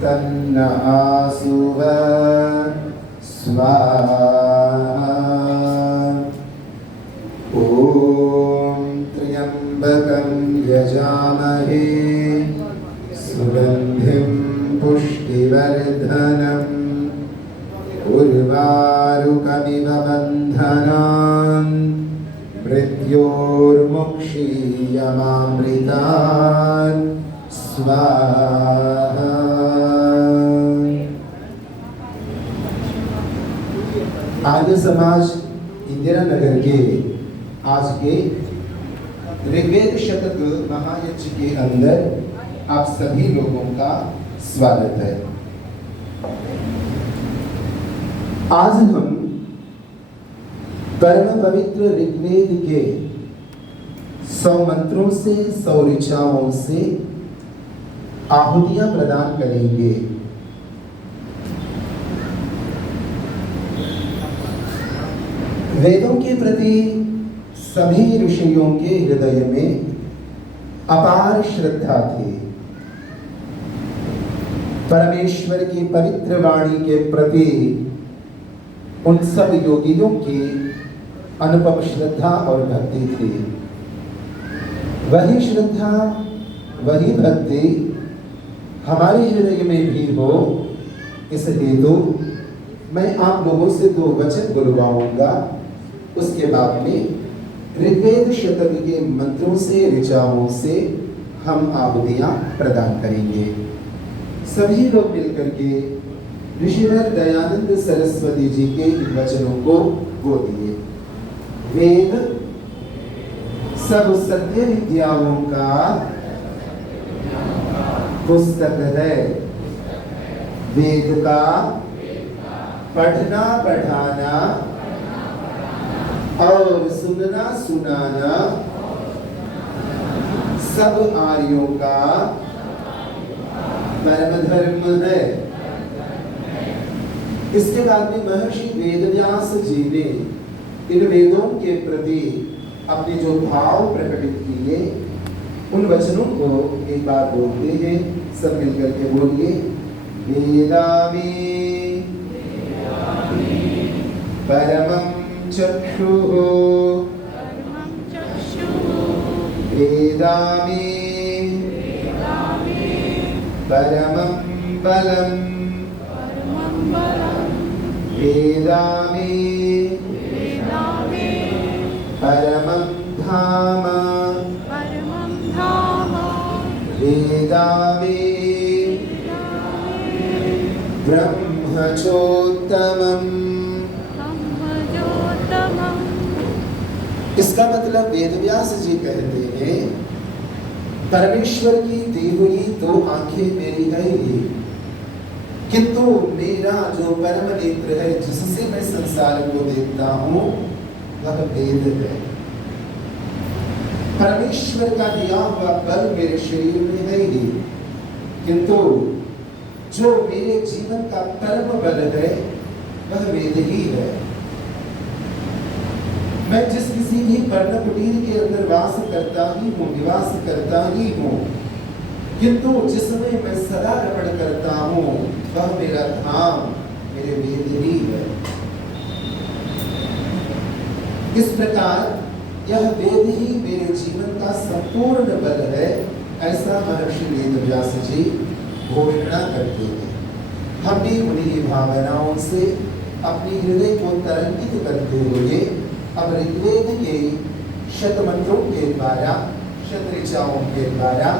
तन्न आसुव स्वाहा। ॐ त्र्यम्बकं यजामहे सुगन्धिं पुष्टिवर्धनम् उर्वारुकमिव बन्धनान् मृत्योर्मुक्षीयमामृतात् स्वाहा। आर्य समाज इंदिरा नगर के आज के ऋग्वेद शतक महायज्ञ के अंदर आप सभी लोगों का स्वागत है। आज हम परम पवित्र ऋग्वेद के 100 मंत्रों से 100 ऋचाओं से आहुतियां प्रदान करेंगे। वेदों के प्रति सभी ऋषियों के हृदय में अपार श्रद्धा थी। परमेश्वर की पवित्र वाणी के प्रति उन सब योगियों की अनुपम श्रद्धा और भक्ति थी। वही श्रद्धा वही भक्ति हमारे हृदय में भी हो, इस हेतु मैं आप लोगों से 2 वचन बुलवाऊंगा। उसके बाद में ऋग्वेद शतक के मंत्रों से ऋचाओं से हम आहुतियां प्रदान करेंगे। सभी लोग मिलकर के ऋषिवर दयानंद सरस्वती जी के इन वचनों को बोलिए। वेद सब सत्य विद्याओं का पुस्तक है। वेद का पढ़ना पढ़ाना और सुनना सुनाना सब आर्यों का परम धर्म है। इसके बाद में महर्षि वेदव्यास जी ने इन वेदों के प्रति अपने जो भाव प्रकटित किए, उन वचनों को एक बार बोलते हैं। सब मिलकर के बोलिए। वेदामि परमं चक्षुः वेदामि परमं बलम् वेदामि परमं धाम वेदामि ब्रह्मचोत्तमम्। इसका मतलब वेदव्यास जी कहते हैं, परमेश्वर की दी हुई 2 आंखें मेरी नहीं, किंतु मेरा जो परम नेत्र है, जिससे मैं संसार को देखता हूँ, वह वेद है। परमेश्वर का दिया हुआ बल मेरे शरीर में है ही, किंतु जो मेरे जीवन का परम बल है, वह वेद ही है। मैं जिस किसी भी पर्ण कुटीर के अंदर वास करता ही हूँ, निवास करता ही हूँ, किंतु जिसमें मैं सदा रमण करता हूँ, वह मेरा धाम, मेरे वेद ही है। इस प्रकार यह वेद ही मेरे जीवन का संपूर्ण बल है, ऐसा महर्षि वेदव्यास जी घोषणा करते हैं। हम भी उन्हीं भावनाओं से अपने हृदय को तरंगित करते हुए अब ऋग्वेद के शतमंत्रों के द्वारा, शतऋचाओं के द्वारा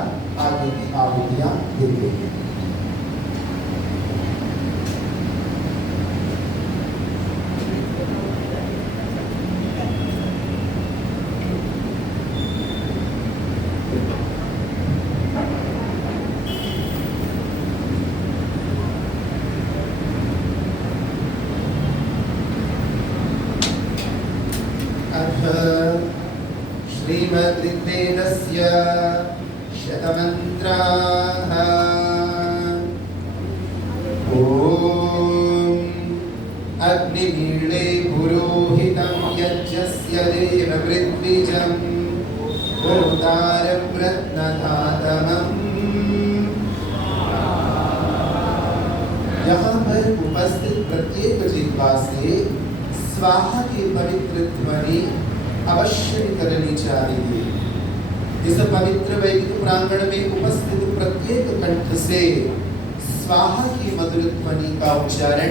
आगे की आहुतियां देते हैं। श्रीमद् ऋग्वेदस्य शतमन्त्राः। ॐ अग्निमीळे पुरोहितं यज्ञस्य देव पृथ्वीजं होतारं रत्नधातमम् पर उपस्थित प्रत्येक जिह्वा से स्वाहा की पवित्र ध्वनि अवश्य निकलनी चाहिए। इस पवित्र वैदिक प्रांगण में उपस्थित प्रत्येक कंठ से स्वाहा की मधुर ध्वनि का उच्चारण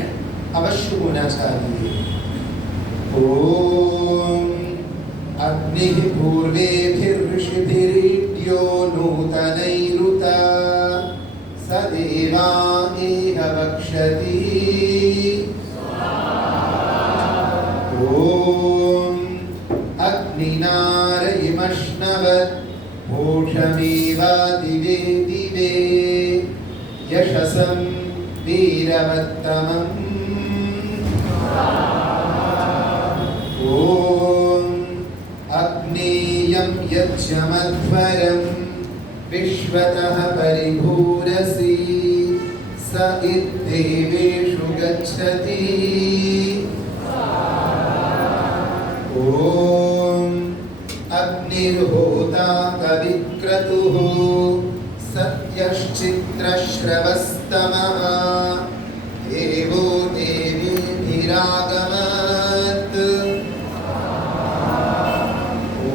अवश्य होना चाहिए। ओम अग्निः पूर्वेभिर्षिभिरीड्यो नूतनैरुता सदेवा इह वक्षति। ओम अग्निनारयिमश्नवत् भूषमेव दिवे दिवे यशसं वीरवत्तमम्। ओम अग्नेयं यज्ञमध्वरं विश्वतः परिभूरसि स इद्देवेषु गच्छति। ओम अग्निर्होता कविक्रतुः सत्यश्चित्रश्रवस्तमः देवो देवीभिरागमत्।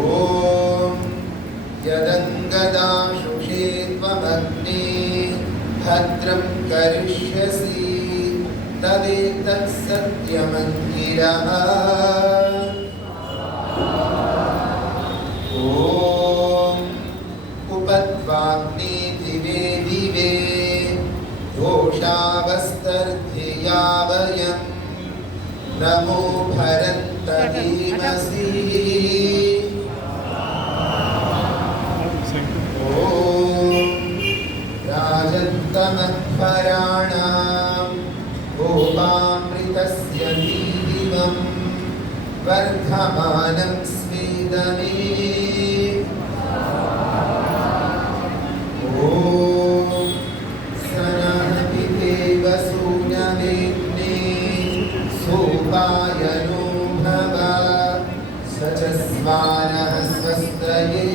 ओम यदङ्गदाशुषे त्वमग्ने भद्रं करिष्यसि तवेतत् सत्यमङ्गिरः। ओम उपत्वाग्ने दिवे दिवे दोषावस्तर्धिया वयं नमो भरन्त धीमसि। ओम राजन्तमध्वराणां गोपामृतस्य दीदिमं वर्धमानं स्वेदमे। ओम सनहपिते वसूनवेग्ने सोपायनो भव स च स्वानः स्वस्तये।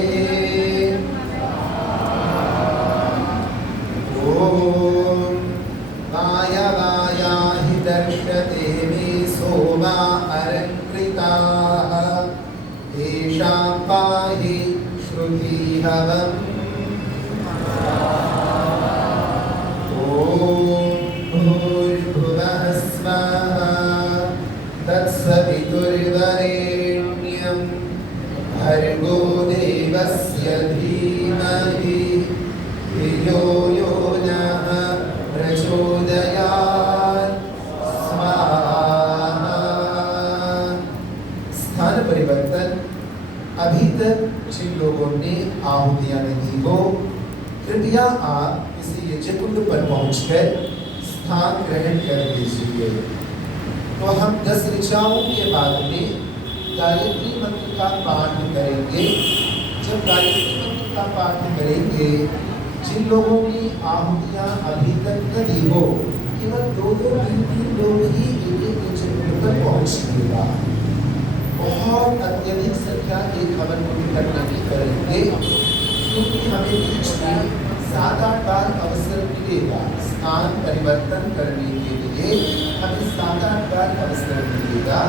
ओम वायवायाहि दर्शते मे सोमा अलङ्कृताः तेषां पाहि श्रुति हवम्। भूर्भुवः स्वः तत्सवितुर्वरेण्यं भर्गो देवस्य धीमहि धियो यो नः प्रचोदयात् स्वाहा। स्थान परिवर्तन। अभी तक जिन लोगों ने आहुतियां नहीं हो, कृपया आप किसी यज्ञ कुंड पर पहुंचकर स्थान ग्रहण कर लीजिए। तो हम 10 ऋचाओं के बाद में गायत्री मंत्र का पाठ करेंगे। जब गायत्री मंत्र का पाठ करेंगे, जिन लोगों की आहुतियां अभी तक न दी हो, केवल 2-2, 3-3 लोग ही एक यज्ञ कुंड पर पहुंचिएगा। बहुत अत्यधिक संख्या के हवन कुंड करने की करेंगे, क्योंकि हमें बीच में 7-8 बार अवसर मिलेगा। स्थान परिवर्तन करने के लिए हमें 7-8 बार अवसर मिलेगा।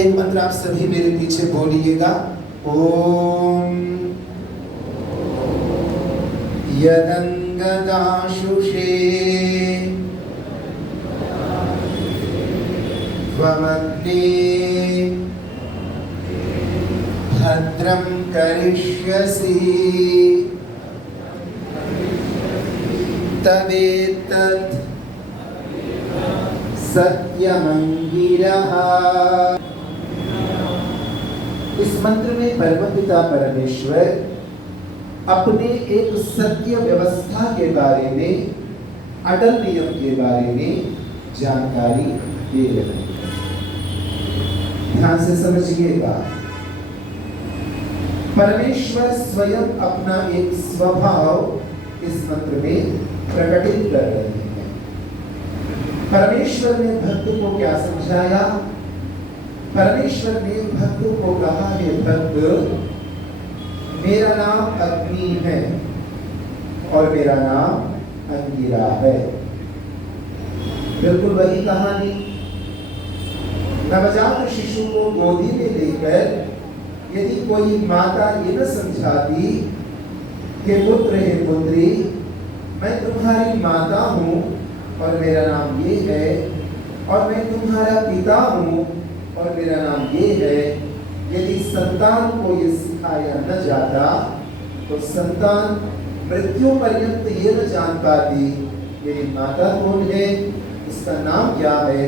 एक मंत्र आप सभी मेरे पीछे बोलिएगा। ओम यदङ्गदाशुषे त्वमग्ने भद्रं करिष्यसि तवेतत् सत्यमङ्गिरः। इस मंत्र में परमपिता परमेश्वर अपने एक सत्य व्यवस्था के बारे में, अटल नियम के बारे में जानकारी दे रहे हैं। ध्यान से समझिएगा। परमेश्वर स्वयं अपना एक स्वभाव इस मंत्र में प्रकटित कर रहे हैं। परमेश्वर ने भक्त को क्या समझाया? परमेश्वर ने भक्तों को कहा है, भक्त मेरा नाम अग्नि है और मेरा नाम अंगिरा है। बिल्कुल वही कहानी। नवजात शिशु को गोदी में लेकर यदि कोई माता ये न समझाती कि पुत्र है पुत्री, मैं तुम्हारी माता हूँ और मेरा नाम ये है, और मैं तुम्हारा पिता हूँ और मेरा नाम ये है, यदि संतान को ये सिखाया न जाता तो संतान मृत्यु पर्यंत ये न जान पाती मेरी माता कौन है, उसका नाम क्या है,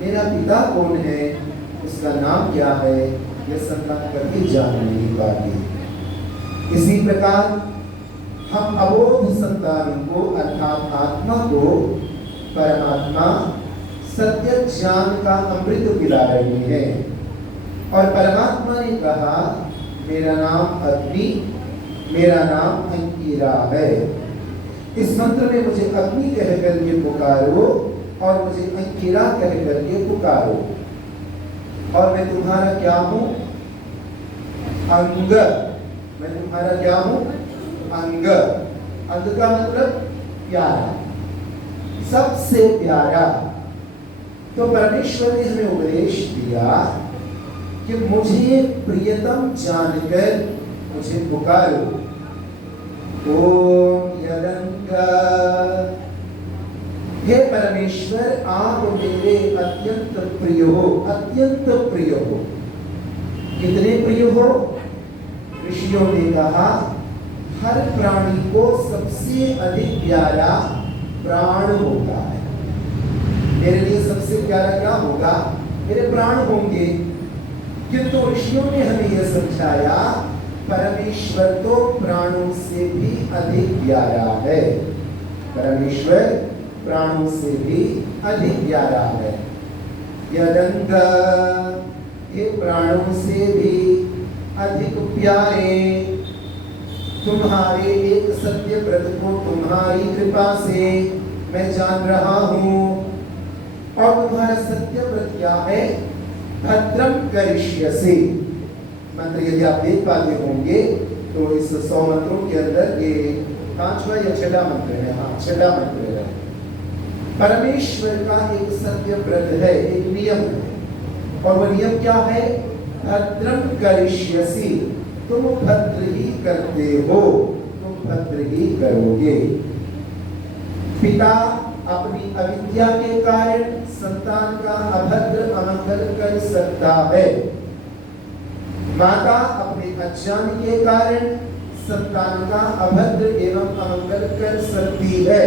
मेरा पिता कौन है, उसका नाम क्या है, यह संतान कभी जान नहीं पाती। इसी प्रकार हम अबोध संतानों को अर्थात आत्मा को परमात्मा सत्य ज्ञान का अमृत पिला रहे हैं। और परमात्मा ने कहा, मेरा नाम अग्नि, मेरा नाम अंगिरा है। इस मंत्र में मुझे अग्नि कह करके पुकारो और मुझे अंगिरा कह करके पुकारो। और मैं तुम्हारा क्या हूं? अंग। मैं तुम्हारा क्या हूं? अंग। अंग का मतलब प्यारा, सबसे प्यारा। तो परमेश्वर ने हमें उपदेश दिया कि मुझे प्रियतम जानकर मुझे पुकारो। ओम यदंगा, हे परमेश्वर आप मेरे अत्यंत प्रिय हो, अत्यंत प्रिय हो। कितने प्रिय हो? ऋषियों ने कहा, हर प्राणी को सबसे अधिक प्यारा प्राण होता है। मेरे लिए सबसे प्यारा क्या होगा? मेरे प्राण होंगे। किंतु ऋषियों ने हमें यह समझाया, परमेश्वर तो प्राणों से भी अधिक प्यारा है। परमेश्वर प्राणों से भी अधिक प्यारा है। यदंग, ये प्राणों से भी अधिक प्यारे, तुम्हारे एक सत्य व्रत को तुम्हारी कृपा से मैं जान रहा हूँ। और तुम्हारा सत्य व्रत क्या है? भद्रम करिष्यसि। मंत्र यदि आप देख पाते होंगे तो इस 100 मंत्रों के अंदर ये 5वां या 6वां मंत्र है। हाँ, 6वां मंत्र है। परमेश्वर का एक सत्य व्रत है, एक नियम है। और वह नियम क्या है? भद्रम करिष्यसि, तुम भद्र ही करते हो, तुम भद्र ही करोगे। पिता अपनी अविद्या के कारण संतान का अभद्र अमंगल कर सकता है। माता अपने अज्ञान के कारण संतान का अभद्र एवं अमंगल कर सकती है।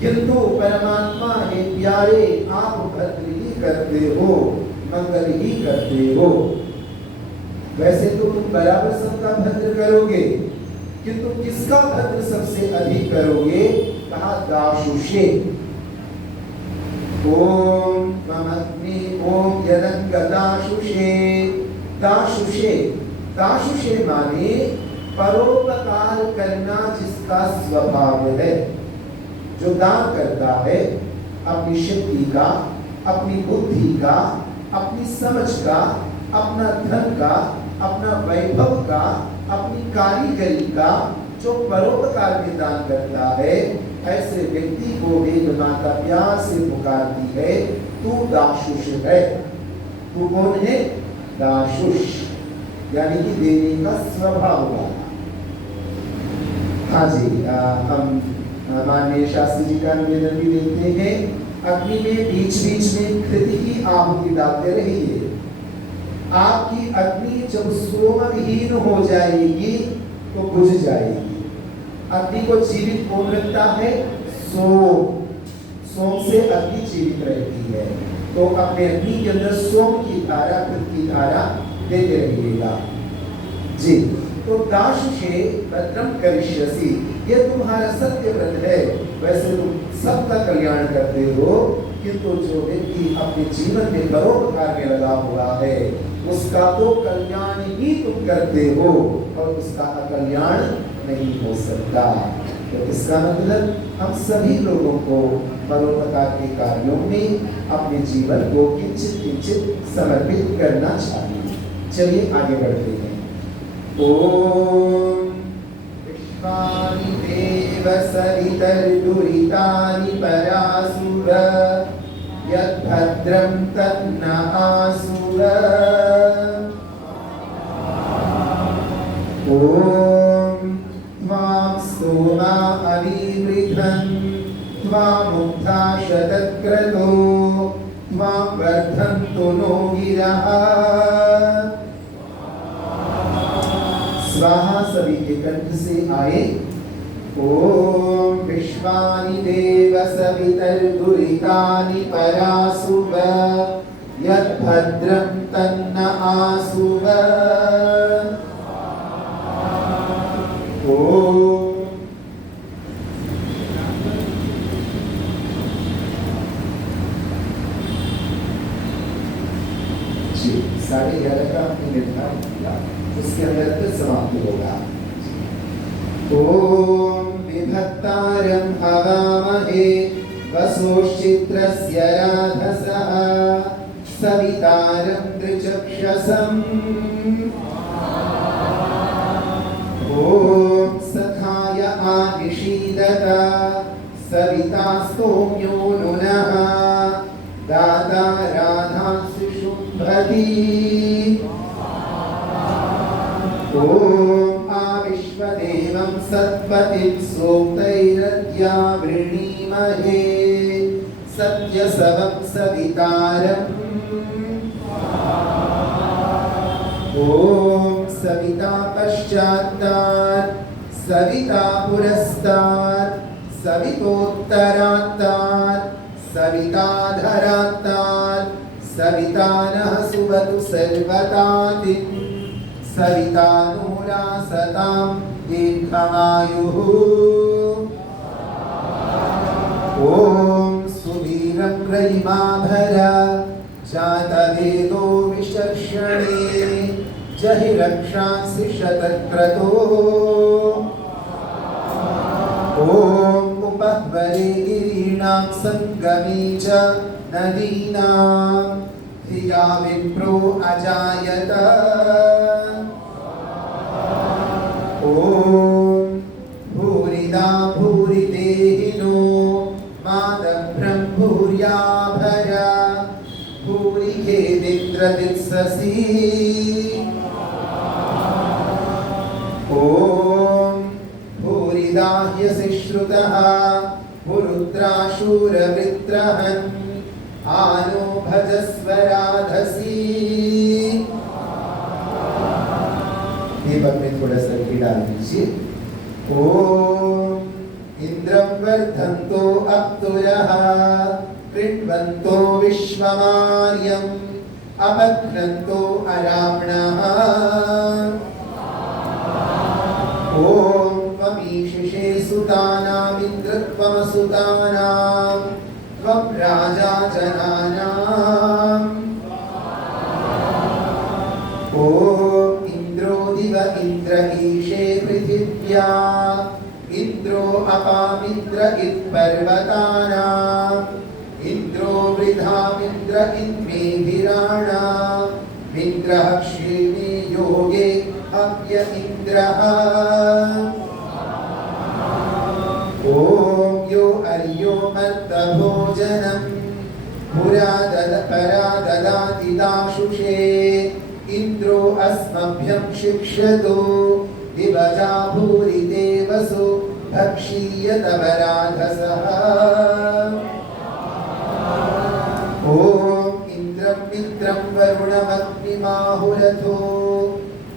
किंतु परमात्मा है प्यारे, आप भद्र ही करते हो, मंगल ही करते हो। वैसे तो तुम बराबर सबका भद्र करोगे, किंतु किसका भद्र सबसे अधिक करोगे? कहा दाशुषे। ओम ममग्नि ओम यदंग दाशुषे। दाशुषे, दाशुषे माने परोपकार करना जिसका स्वभाव है, जो दान करता है अपनी शक्ति का, अपनी बुद्धि का, अपनी समझ का, अपना धन का, अपना वैभव का, अपनी कारीगरी का, जो परोपकार में दान करता है, ऐसे व्यक्ति को वेद माता प्यार से पुकारती है, तू दाशुष है। तू कौन है? दाशुष, यानी कि देने का स्वभाव वाला। हाँ जी, हम माननीय शास्त्री जी का निवेदन भी देखते हैं, अग्नि में बीच बीच में कृति की आहुति डालते रहिए। आपकी अग्नि जब सोमविहीन हो जाएगी तो बुझ जाएगी। अग्नि को जीवित कौन रखता है? सोम। सोम से अग्नि जीवित रहती है। तो अपने अग्नि के अंदर सोम की धारा, कृत की धारा देते रहिएगा जी। तो दाशुषे भद्रम करिष्यसि, ये तुम्हारा सत्य व्रत है। वैसे तुम सबका कल्याण करते हो, किंतु जो व्यक्ति अपने जीवन में परोपकार में लगा हुआ है, उसका तो कल्याण ही तुम करते हो और उसका अकल्याण नहीं हो सकता। तो इसका मतलब हम सभी लोगों को परोपकार के कार्यों में अपने जीवन को किंचित किंचित समर्पित करना चाहिए। चलिए आगे बढ़ते हैं। ओम विश्वानि देव सवितर्दुरितानि परासुर यद्भद्रं तन्न आसुर। ओम त्वां सोमा अविवृधन् त्वामुक्था शतक्रतो त्वां वर्धन्तु नो गिरः। स्वाहा सभी के कंठ से आए। ओम विश्वानि देव सवितर्दुरितानि परासुव यद्भद्रं तन्न आसुव। ओम जी 11:30 का आपने निर्धारण किया, उसके अंदर समाप्त होगा। ओम विभक्तारं हवामहे वसोश्चित्रस्य राधसः सवितारं त्रिचक्षसम्। ओम सखाय आनिषीदत सविता स्तोम्यो नुनः दाता राधांसि शुम्भति। ओम आविश्वदेवं सत्पतिं सूक्तैरद्या वृणीमहे सत्यसवं सवितारम्। ओम सविता पश्चात्तात् सविता पुरस्तात् सवितोत्तरात्तात् सविताधरात्तात् सविता नः सुवतु सर्वतातिं सविता नूरासतां दीर्घमायुः। ओम सुवीरं रयिमाभर जातवेदो विशर्षणे जहि रक्षांसि शतक्रतो। ओम उपह्वरे गिरीणां संगमे च नदीनां धिया विप्रो अजायत। ओम भूरिदा भूरिदेहिनो मादभ्रं भूर्याभर भूरिखेदिन्द्रदित्ससि। ओम भूरिदाह्यसि श्रुतः भुरुद्राशूरवृत्रहन् आनो भजस्व राधसी। दीपक में थोड़ा सा घी डाल दीजिए। ओम इंद्रं वर्धन्तो अप्तुरः कृण्वन्तो विश्वमार्यम् अपघ्नन्तो अरावणः। ओम त्वमीशिषे सुतानामिन्द्रत्वमसुतानां त्वं राजा जनानाम्। ओम इन्द्रो दिव इन्द्र ईशे पृथिव्या इन्द्रो अपामिन्द्र इत्पर्वतानाम् इन्द्रो वृधामिन्द्र इन्मेभिराणा इन्द्रः क्षीणे योगे अव्य इन्द्रः। ओम यो अर्यो मर्तभोजनं परा ददाति दाशुषे इन्द्रो अस्मभ्यं शिक्षतो विभजा भूरि देवसो भक्षीयत वराधसः। ओम इंद्रं मित्रं वरुणमग्निमाहुरथो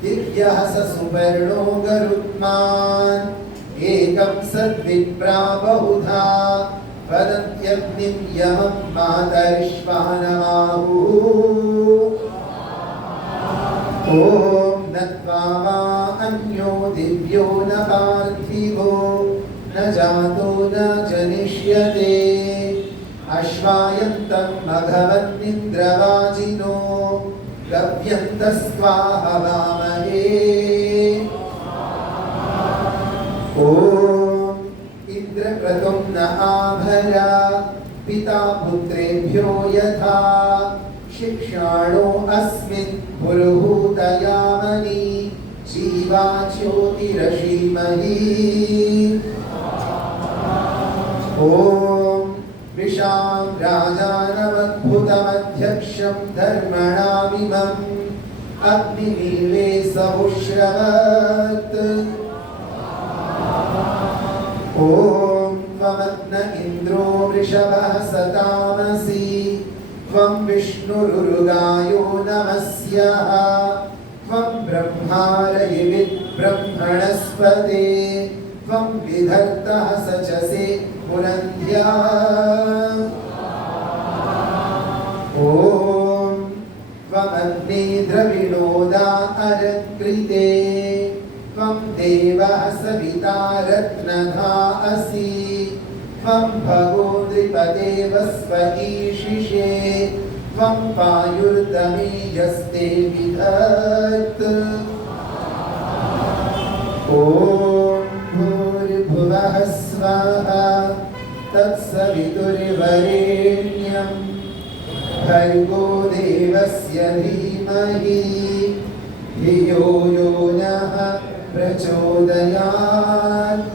दिव्यः स सुपर्णो गरुत्मान् एकं सद्विप्रा बहुधा वदन्त्यग्निं यमं मातरिश्वानमाहुः। ओम नत्वा वा अन्यो दिव्यो न पार्थिवो न जातो न जनिष्यते अश्वायन्तं मघवन्निन्द्रवाजिनो गव्यन्तस्त्वाहवामहे। ओम इंद्रक्रतुं न आभरा पिता पुत्रेभ्यो यथा शिक्षाणो अस्मिन् पुरुहूतयामनि जीवा ज्योतिरसीमहि। ॐ विशां राजानमद्भुतमध्यक्षं धर्मणामिमम् अग्निमीळे सहुश्रवत्। ॐ त्वमग्न इन्द्रो वृषभः सतामसि त्वं विष्णुरुरुगायो नमस्यः त्वं ब्रह्मारयिवित् ब्रह्मणस्पते त्वं विधर्तः सचसे पुरन्ध्या। ॐ त्वमग्ने द्रविणोदा अरकृते त्वं देवः सविता रत्नधा असि त्वं भगो नृपदेवस्व ईशिषे त्वं पायुर्दमेयस्ते विधत्। ॐ भूर्भुवः स्वः तत्सवितुर्वरेण्यं भर्गो देवस्य धीमहि धियो यो नः प्रचोदयात्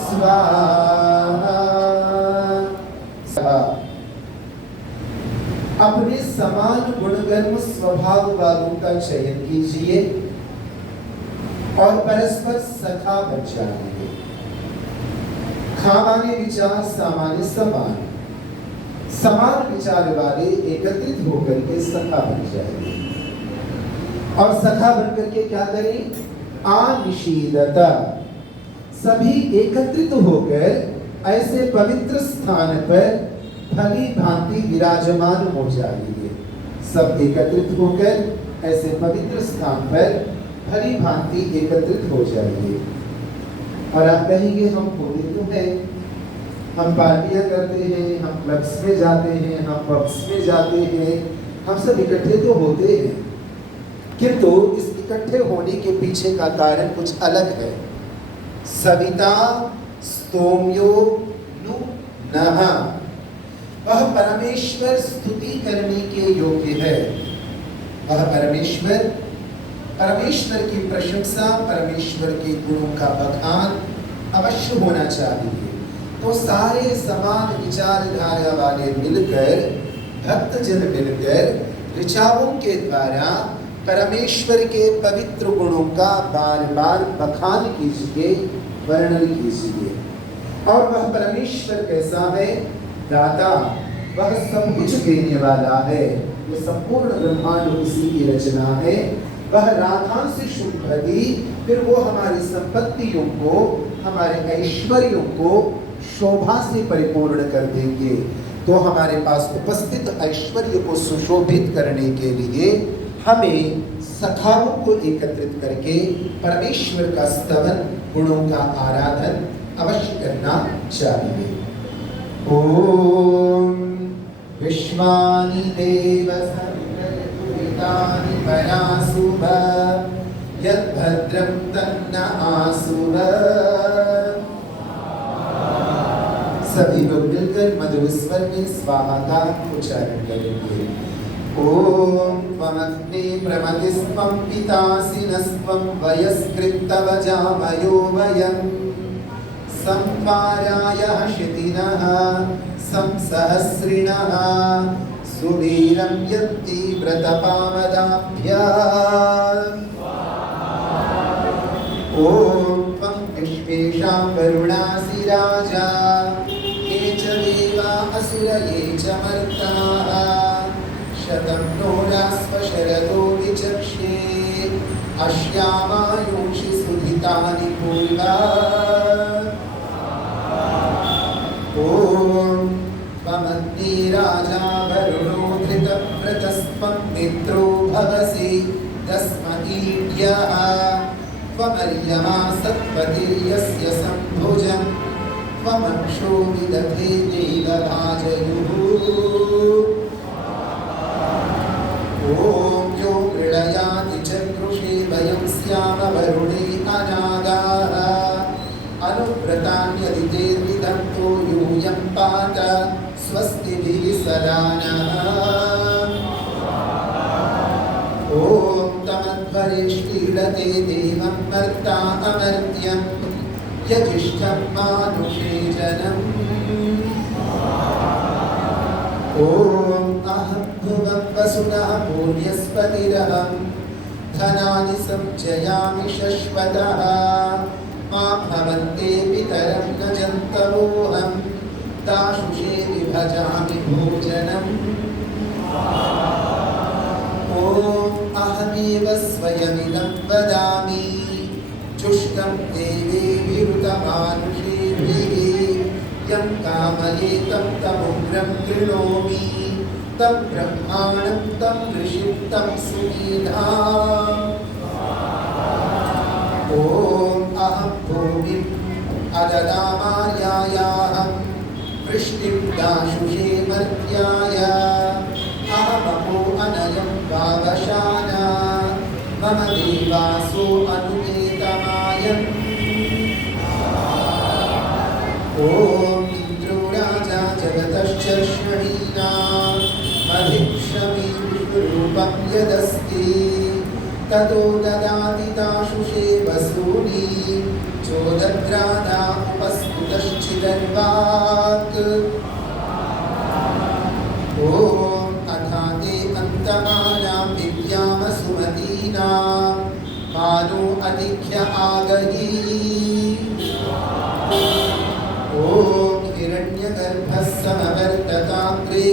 स्वाहा। अपने समान गुणगर्म स्वभाव वालों का चयन कीजिए और परस्पर सखा बन जाएंगे। खामाने विचार सामान्य समान, समान विचार वाले एकत्रित होकर के सखा बन जाएंगे। और सखा बनकर के क्या करें? आनिशीदता, सभी एकत्रित होकर ऐसे पवित्र स्थान पर भली भांति विराजमान हो जाएंगे। सब एकत्रित होकर ऐसे पवित्र स्थान पर भली भांति एकत्रित हो जाएंगे। और आप कहेंगे हम होते तो हैं, हम पार्टियां करते हैं, हम क्लब्स में जाते हैं, हम पब्स में जाते हैं, हम सब इकट्ठे तो होते हैं, किंतु इस इकट्ठे होने के पीछे का कारण कुछ अलग है। सविता स्तोम्यो नु नः, वह परमेश्वर स्तुति करने के योग्य है। वह परमेश्वर की प्रशंसा, परमेश्वर के गुणों का बखान अवश्य होना चाहिए। तो सारे समान विचारधारा वाले मिलकर, भक्तजन मिलकर ऋचाओं के द्वारा परमेश्वर के पवित्र गुणों का बार बार बखान कीजिए, वर्णन कीजिए। और वह परमेश्वर कैसा है? दाता, वह सब कुछ देने वाला है। ये संपूर्ण ब्रह्मांड उसी की रचना है। वह राधांश शुभदी, फिर वो हमारी संपत्तियों को, हमारे ऐश्वर्यों को शोभा से परिपूर्ण कर देंगे। तो हमारे पास उपस्थित ऐश्वर्य को सुशोभित करने के लिए हमें सखाओं को एकत्रित करके परमेश्वर का स्तवन, गुणों का आराधन अवश्य करना चाहिए। ओम विश्वानि देव सवितुर्भुतानि परासुभ यद्भद्रं तन्न आसुभ। सभी लोग मिलकर मधुर स्वर में स्वाहा का उच्चारण करेंगे। ओम त्वमग्ने प्रमतिस्त्वं पितासिनस्त्वं वयस्कृतवजामयो वयम् संवारायः शितिनः संसहस्रिणः सुवीरं यत्तीव्रतपामदाभ्याम्। ॐ त्वं विश्वेषां वरुणासि राजा ये च देवा असुर ये च मर्ताः शतं नो रास्व शरदो विचक्षे अश्यामायुषि सुधितानि पूर्वा। ॐ त्वमग्ने राजा वरुणो धृतव्रतस्त्वं मित्रो भवसि दस्मतीढ्यः त्वमर्यमा सत्पतिर्यस्य सम्भुजं त्वमक्षो विदधे देवभाजयुः। ॐ यो मृळयाति चक्रुषे वयं स्याम वरुणे अनागाः अनुव्रतान्यदितेर्विदन्तो यूयं पात स्वस्ति ददानः ॐ तमध्वरिष्ठीडते देवं मर्ता अमर्त्यं यजिष्ठं मानुषे जनम् ॐ अहं भुवं वसुनः पूर्यस्पतिरहं धनानि संचयामि शश्वतः मा भवन्ते पितरं न जन्तवोऽहं दाशुषे विभजामि भोजनम् ॐ अहमेव स्वयमिदं वदामि जुष्टं देवेभिरुतमानुषेभिः यं कामयेतं तमुग्रं कृणोमि तं ब्रह्माणं तं ऋषिं तं सुमेधाम् ॐ अहं भूमिम् अददामार्यायाहं वृष्टिं दाशुषे मर्त्याय अहमपो अनयं वावशाना मम देवासो अनुपेतमायम् ॐ इन्द्रो राजा जगतश्चर्षणीना अधिक्षमी विश्वरूपं यदस्ति ततो ददाति दाशुषे वसूनि चोदग्रादा उपस्फुतश्चिदर्वात् ॐ अथाते अन्तमानां विद्यामसुमतीनां मानो अधिक्य आगहि ॐ हिरण्यगर्भः समवर्तताग्रे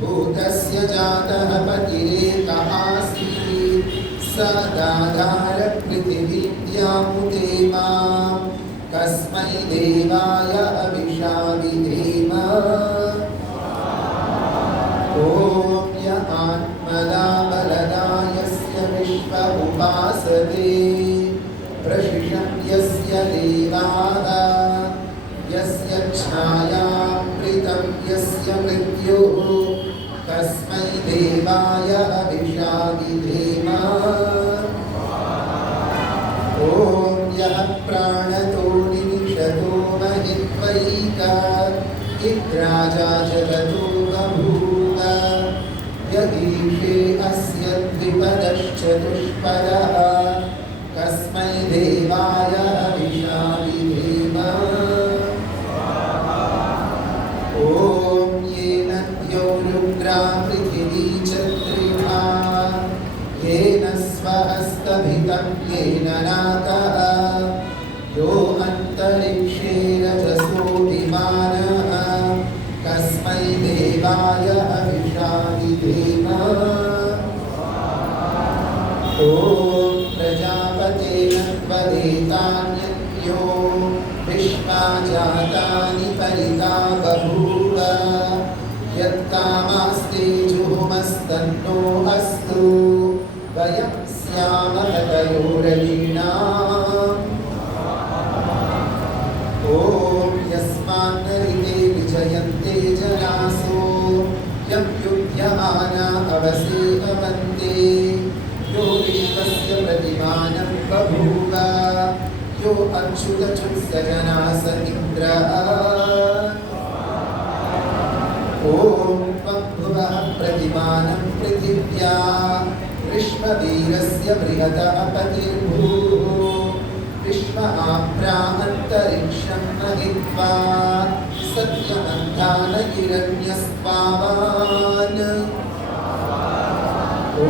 भूतस्य जातः पतिरेकः आसीत् स दाधार पृथिवीद्यामुते मां कस्मै देवाय अभिशाविधेम ॐ य आत्मदा बलदा यस्य विश्व उपासते प्रशिषं यस्य देवाः यस्य छायामृतं यस्य मृत्युः कस्मै देवाय अभिशाविधेम ॐ यः प्राणतो निमिषतो महित्वैका इद्राजा जगतो बभूव यदीशे अस्य द्विपदश्चतुष्पदः कस्मै देवाय अभिशाविधेम ॐ येन द्यौरुग्रा पृथिवी चन्द्रिका येन स्वहस्तभितं येन नाकः यो अन्तरिक्षे रजसो विमानः कस्मै देवाय अभिशाविधेम ॐ प्रजापतेन त्वदेतान्यो विश्वा जातानि परिता बभूव यत्कामास्ते जुहुमस्तन्नो अस्तु वयं स्याम तयोरयीणाम् ॐ यस्मान्नरिते विजयन्ते जनासो यं युध्यमाना अवसेहवन्ते यो विश्वस्य प्रतिमानं बभूव यो अच्युतचुस्य जनास इन्द्रः ॐ त्वं प्रतिमानं पृथिव्या विश्ववीरस्य बृहतः पतिर्भूः विश्व आप्रा अन्तरिक्षं महित्वा सत्यमन्धान हिरण्यस्त्वावान् ॐ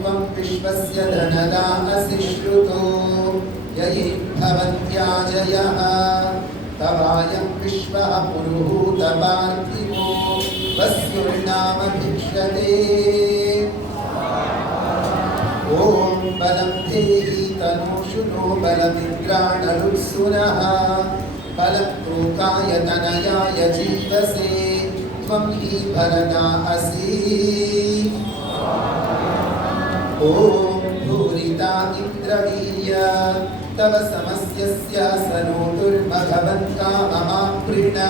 त्वं विश्वस्य धनदा असि श्रुतो ययि भवन्त्याजयः तवायं विश्वः पुरुहूतपार्थिवो वस्युर्नाम भिक्षते ॐ बलं देहि तनूषु नो बलमिन्द्राणरुत्सुनः बलं प्रोकाय तनयाय जीवसे त्वं हि भरदा असि ॐ भूरिता इन्द्रवीर्य तव समस्यस्य सनोतुर्मघवन्काममाप्रीणा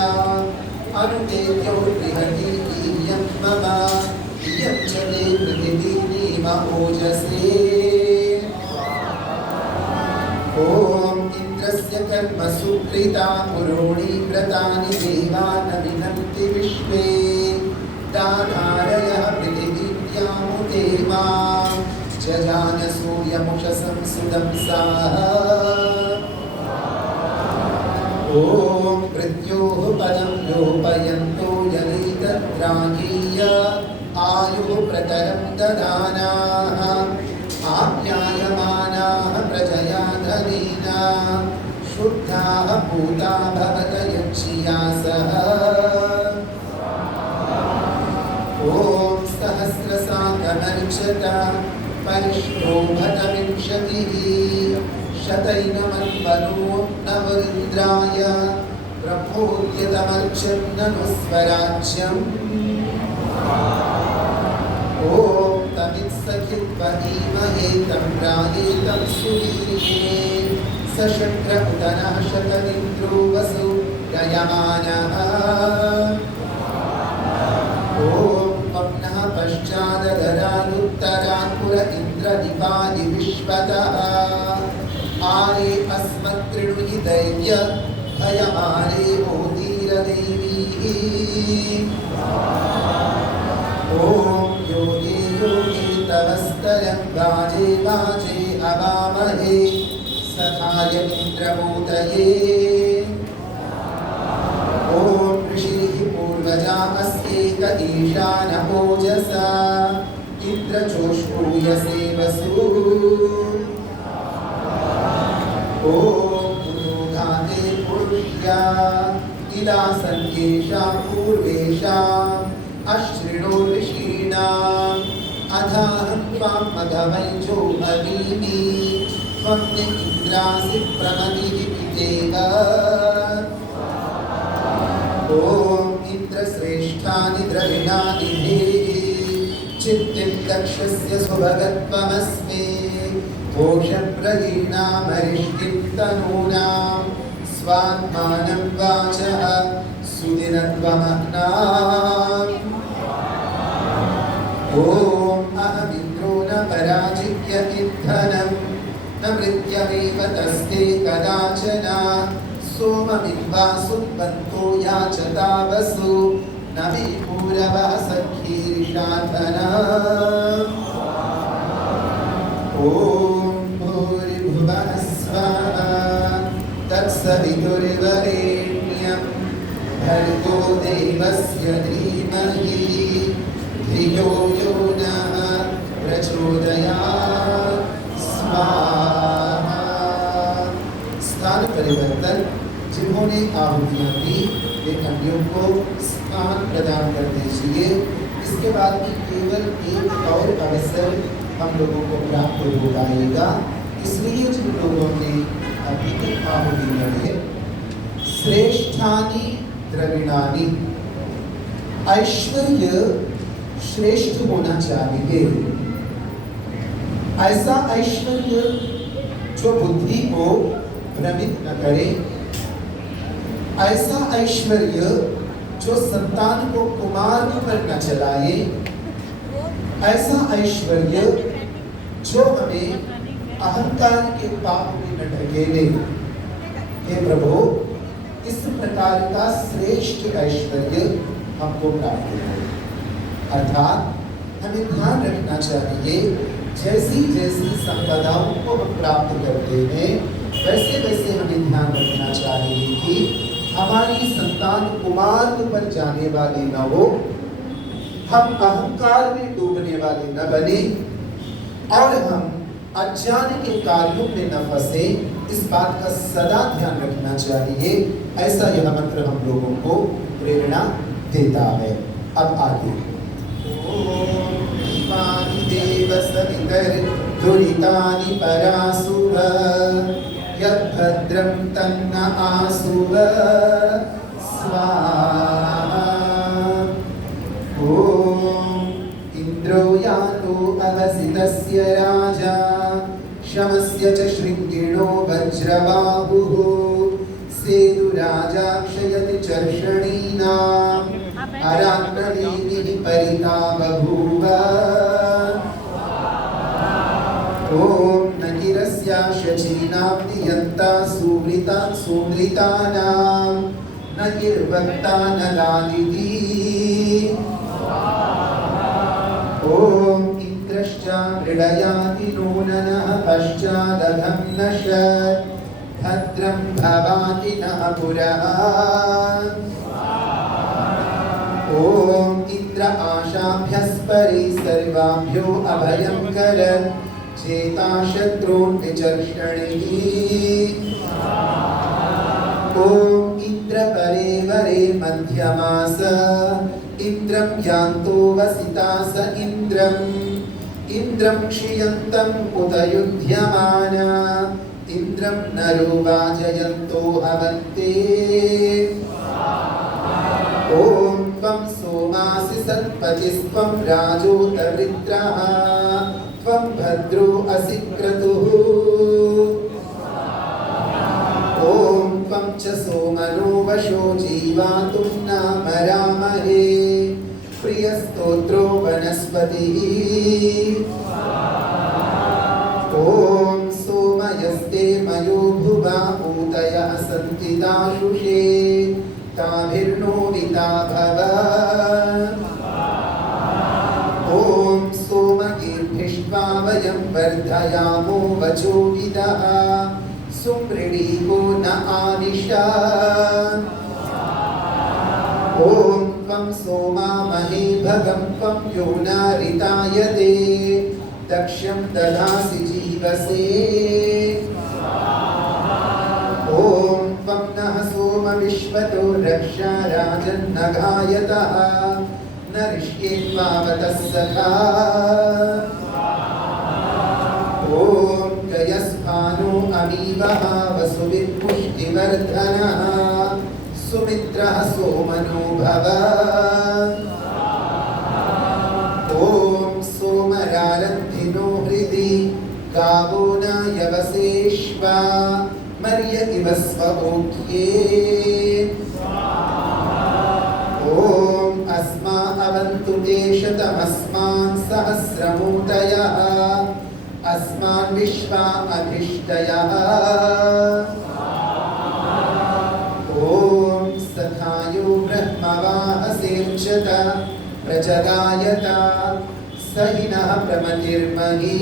अनुतेद्यो बृहती वीर्यं मम इयं च ते पृथिवीनीम ओजसे ॐ इन्द्रस्य कर्म सुकृता पुरोणी व्रतानि देवान् विनन्ति विश्वे सूर्यमुषसं सुदं साः ॐ मृत्योः पदं योपयन्तो यदि आयुः प्रतरं ददानाः आप्यायमानाः प्रजया धनेना शुद्धाः पूता भवत यक्षिया सह ॐ सहस्रसाकमर्चता परिष्टोभत विंशतिः शतैनमन्वनो नवरुद्राय ब्रह्मोद्यतमर्चन्ननुस्वराज्यम् ॐ तमित्सखित्वहीमहे तं प्राणेतं सुवीर्ये सशक्र उदनः शतमिन्द्रो वसु दयमानः ॐ पप्नः पश्चादधरानुत्तरान् पुर इन्द्रदिपानि विश्वतः आरे अस्मत्कृणुहि दैत्य भयमारे मोदीरदेवीः ॐ योगे योगे तवस्तरं गाजे गाजे अवामहे सखाय इन्द्रमोदये ॐ ऋषिः पूर्वजा अस्येक ईशान ओजसा इन्द्रचोष्पूयसे वसु ॐ पुरोगाते पुरुष्या इदा सन्येषां पूर्वेषाम् अश्रिणो ऋषीणाम् अधाहं त्वां मघवैजो अवीमि त्वं न इन्द्रासि प्रमदिः पितेव ॐ इन्द्रश्रेष्ठानि द्रविणानि धेहि चित्तिं दक्षस्य सुभगत्वमस्मि घोषप्रदीनामरिष्टिं तनूनां स्वात्मानं वाचः सुदिनत्वमह्नाम् ॐ अहमिन्द्रो न पराजित्य इद्धनं न मृत्यमेव तस्ते कदाचन सोममिन्वासुन्वन्तो याचता वसु न मे पूरवः सखीर्षाधनः ॐ भूर्भुवः स्वः तत्सवितुर्वरेण्यं भर्गो देवस्य धीमहि धियो यो नः प्रचोदयात् स्वाहा। स्थान परिवर्तन। जिन्होंने आहुतियाँ दी वे अन्यों को स्थान प्रदान कर दीजिए। इसके बाद भी केवल एक और अवसर हम लोगों को प्राप्त हो पाएगा, इसलिए जिन लोगों ने अभी तक आहुति दी, श्रेष्ठानि द्रविणानि, ऐश्वर्य श्रेष्ठ होना चाहिए। ऐसा ऐश्वर्य जो बुद्धि को भ्रमित न करे, ऐसा ऐश्वर्य जो संतान को कुमार्ग पर न चलाए, ऐसा ऐश्वर्य जो हमें अहंकार के पाप में न ढकेले। हे प्रभु, इस प्रकार का श्रेष्ठ ऐश्वर्य हमको प्राप्त हो। अर्थात हमें ध्यान रखना चाहिए, जैसी जैसी संपदाओं को हम प्राप्त करते हैं, वैसे वैसे हमें ध्यान रखना चाहिए कि हमारी संतान कुमार्ग पर जाने वाली न हो, हम अहंकार में डूबने वाले न बने और हम अज्ञान के कार्यों में न फंसे। इस बात का सदा ध्यान रखना चाहिए। ऐसा यह मंत्र हम लोगों को प्रेरणा देता है। अब आगे देव सवितर्दुरितानि परासुव यद्भद्रं तन्न आसुव स्वाहा। ॐ इन्द्रो यातो अवसितस्य राजा शमस्य च शृङ्गिणो वज्रबाहुः सेतुराजा क्षयति चर्षणीनाम् अरात्मनेमिः परिता बभूव। ॐ नकिरस्या शचीनां नियन्ता सुमृतानां नकिर्वक्ता नलादिति। ॐ इन्द्रश्च क्रीडयाति नूननः पश्चादघं नश्यत् भद्रं भवाति नः पुरः ॐ इन्द्र आशाभ्यस्परि सर्वाभ्यो अभयं कर चेता शत्रून् विचर्षणैः ॐ इन्द्र परे वरे मध्यमास इन्द्रं यान्तो वसितास इन्द्रं क्षियन्तम् उत युध्यमाना इन्द्रं नरो वाजयन्तो हवन्ते ॐ त्वं सोमासि सत्पतिस्त्वं राजोतवृत्रः त्वं भद्रो असि क्रतुः ॐ त्वं च सोमनो वशो जीवातुं नामरामहे प्रियस्तोत्रो वनस्पतिः ॐ सोमयस्ते मयो भुवा ऊतयः सन्ति दाशुषे ताभिर्नोदिता भव ॐ सोमगीर्भिष्ट्वा वयं वर्धयामो वचोविदः सुमृळीको न आनिशा ॐ त्वं सोमा महे भगं त्वं योना ऋतायते दक्ष्यं दधासि जीवसे ॐ त्वं नः सोम विश्वतो रक्षा राजन्नघायतः न ऋष्येत्वावतः सखा ॐ गयस्भानो अमीवः वसुवित्पुष्टिवर्धनः सुमित्रः सोमनो भव ॐ सोमरारन्धिनो हृदि गावो न यवसेष्वा मर्य इव स्वभोग्ये ॐ अस्मा अवन्तु ते शतमस्मान् सहस्रमूतयः अस्मान् विश्वा अधिष्ठयः ॐ सखायो ब्रह्मवाहसेर्चत प्रजगायत सहिनः प्रमतिर्मही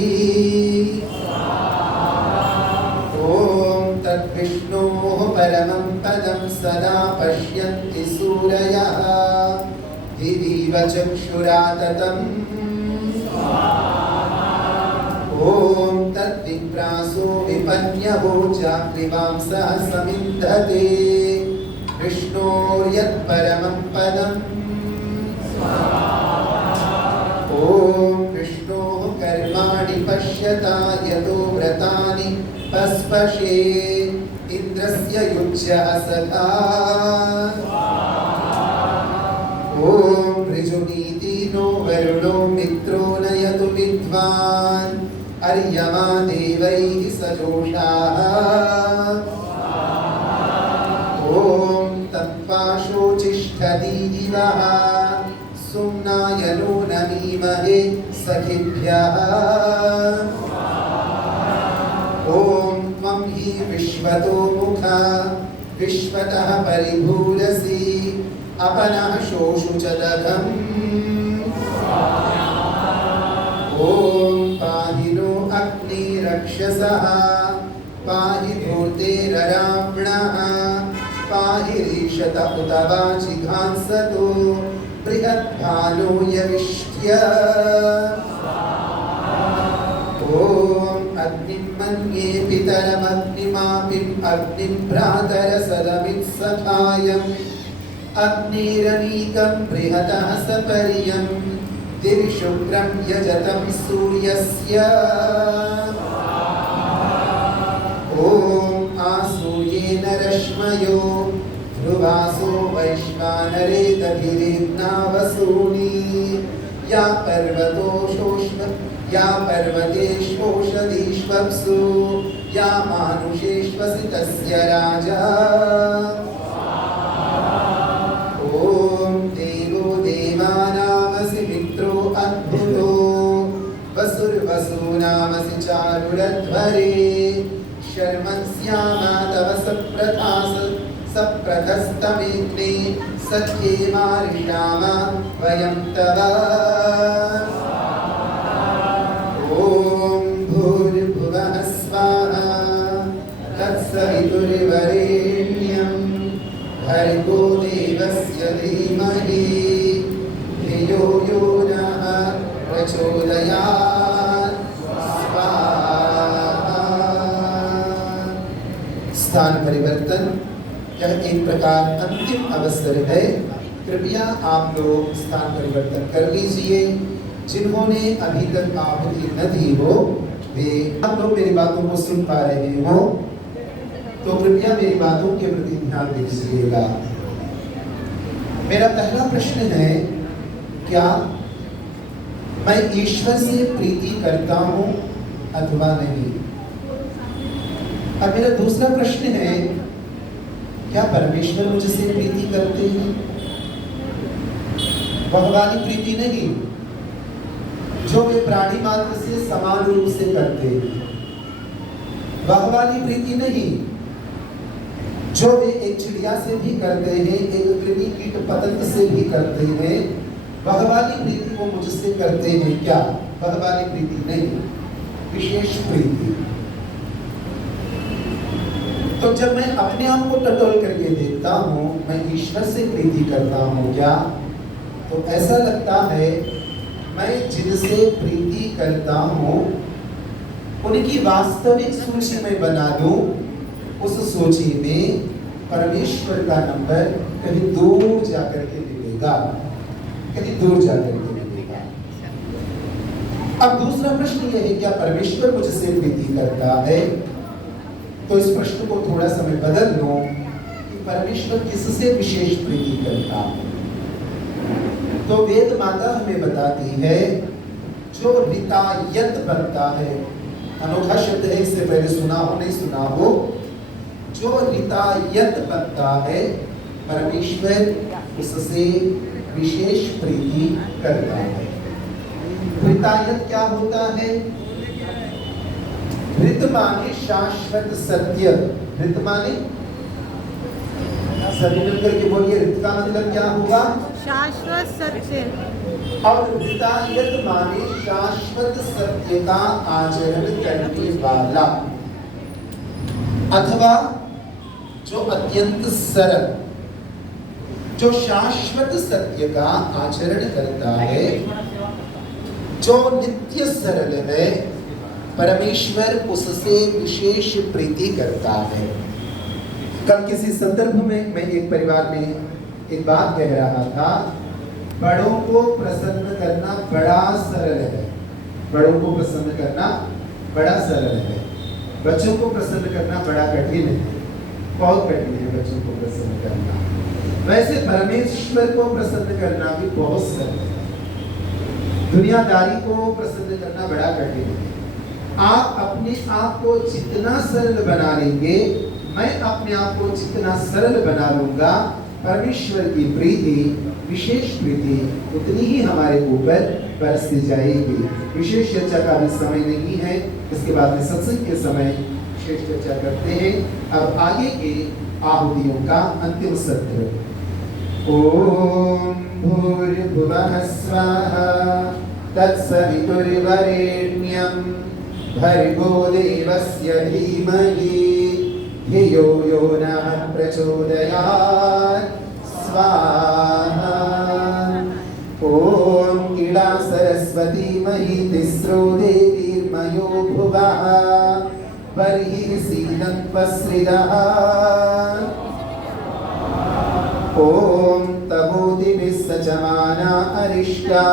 ॐ तद्विष्णोः परमं पदं सदा पश्यन्ति सूरयः दिवीव चक्षुराततम् ॐ तद्विप्रासो विपन्यवो चाक्रिवांसः समिन्धते विष्णोर्यत्परमं पदम् ॐ विष्णोः कर्माणि पश्यता यतो व्रतानि पस्पशे इन्द्रस्य युज्यः सखा ॐ ऋजुनीति नो वरुणो मित्रो नयतु विद्वान् अर्यमा देवैः सजोषाः ॐ तत्त्वाशोचिष्ठदीवः सुम्नायनो नमीमहे सखिभ्यः ॐ त्वं हि विश्वतो मुखा विश्वतः परिभूरसि अपनः शोषु च दघम् ॐ पाहि नो अग्निरक्षसः पाहि धूर्तेररावणः पाहि रीषत उत वाचिघांसतो बृहद्भानो यविष्ठ्य ॐ अग्निं मन्ये पितरमग्निमापिम् अग्निं भ्रातरसदमित्सखायम् अग्निरनीकं बृहतः सपर्यं दिवि शुक्रं यजतं सूर्यस्य ॐ आसूर्येण रश्मयो ध्रुवासो वैश्वानरे दधिरेग्नावसूनि या पर्वतेष्वोषधीष्वप्सु या मानुषेष्वसि तस्य राजा ॐ देवो देवानामसि मित्रो अद्भुतो वसुर्वसूनामसि चारुरध्वरे शर्मन्स्यामा तव सप्रथस्तमेग्ने सख्ये मारिषाम वयं तव ॐ ओम भूर्भुवः स्वाहा तत्सवितुर्वरेण्यं भर्गो देवस्य धीमहि धियो यो नः प्रचोदयात् स्वाहा। स्थान परिवर्तन यह एक प्रकार अंतिम अवसर है। कृपया आप लोग स्थान परिवर्तन कर लीजिए। जिन्होंने अभी तक आहुति न दी हो वे आप लोग मेरी बातों को सुन पा रहे हो तो कृपया मेरी बातों के प्रति ध्यान दीजिएगा। मेरा पहला प्रश्न है, क्या मैं ईश्वर से प्रीति करता हूं अथवा नहीं? अब मेरा दूसरा प्रश्न है, क्या परमेश्वर मुझसे प्रीति करते हैं? वह वाली प्रीति नहीं जो वे प्राणी मात्र से समान रूप से करते हैं, वह वाली प्रीति नहीं जो वे एक चिड़िया से भी करते हैं, एक कृमि कीट पतंग से भी करते हैं, वह वाली प्रीति वो मुझसे करते हैं क्या? वह वाली प्रीति नहीं, विशेष प्रीति। तो जब मैं अपने आप को टटोल करके देखता हूँ, मैं ईश्वर से प्रीति करता हूँ क्या? तो ऐसा लगता है मैं जिनसे प्रीति करता हूँ उनकी वास्तविक सूची में बना दूं, उस सूची में परमेश्वर का नंबर कहीं दूर जाकर के मिलेगा, कहीं दूर जाकर के मिलेगा। अब दूसरा प्रश्न यह है, क्या परमेश्वर मुझसे प्रीति करता है? तो इस प्रश्न को थोड़ा सा मैं बदल लूं कि परमेश्वर किससे विशेष प्रीति करता है। तो वेद माता हमें बताती है, जो रितायत बनता है, अनोखा शब्द है, इससे पहले सुना हो नहीं सुना हो, जो रितायत बनता है परमेश्वर उससे विशेष प्रीति करता है। रितायत क्या होता है? ऋत माने शाश्वत सत्य। ऋत माने सभी मिलकर के बोलिए, ऋत का मतलब क्या होगा? शाश्वत सत्य। और रितायत माने शाश्वत सत्य का आचरण करने वाला, अथवा जो अत्यंत सरल, जो शाश्वत सत्य का आचरण करता है, जो नित्य सरल है, परमेश्वर उससे विशेष प्रीति करता है। कल किसी संदर्भ में मैं एक परिवार में एक बात कह रहा था, बड़ों को प्रसन्न करना बड़ा सरल है, बड़ों को प्रसन्न करना बड़ा सरल है, बच्चों को प्रसन्न करना बड़ा कठिन है, बहुत कठिन है बच्चों को प्रसन्न करना। वैसे परमेश्वर को प्रसन्न करना भी बहुत सरल है, दुनियादारी को प्रसन्न करना बड़ा कठिन है। आप अपने आप को जितना सरल बना लेंगे, मैं अपने आप को जितना सरल बना लूंगा, परमेश्वर की प्रीति, विशेष प्रीति उतनी ही हमारे ऊपर बरसती जाएगी। विशेष चर्चा का भी समय नहीं है, इसके बाद में सत्संग के समय विशेष चर्चा करते हैं। अब आगे के आहुतियों का अंतिम सत्र। ओम भूर्भुवः स्वाहा तत्सवितुर्वरेण्यं भर्गो देवस्य धीमहि धियो यो नः प्रचोदयात् स्वाहा। ओम इडा सरस्वती मही तिस्रो देवीर्मयो भुवः बर्हिः सीदन्त्वस्रिदः। ओम तमोदिभिः सचमाना अरिष्टा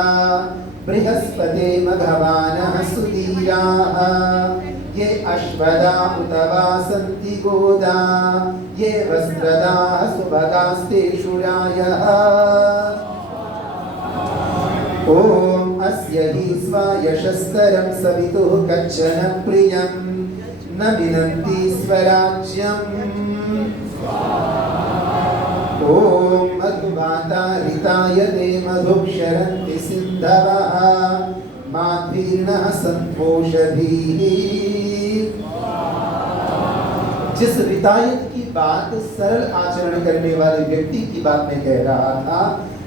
बृहस्पते मघवानः सुधीराः। ये अश्वदा उतवा सन्ति गोदा ये वस्त्रदा सुभगास्तेषु रायः। ओम अस्य हि स्वायशस्तरं सवितुः कच्चन प्रियं न विनन्ति स्वराज्यम्। ओम मधुमाता ऋतायते मधुक्षरन्ति सिन्धवः माध्वीर्णः सन्तोषधीः। जिस रितायत की बात सरल आचरण करने वाले व्यक्ति की बात मैं कह रहा था,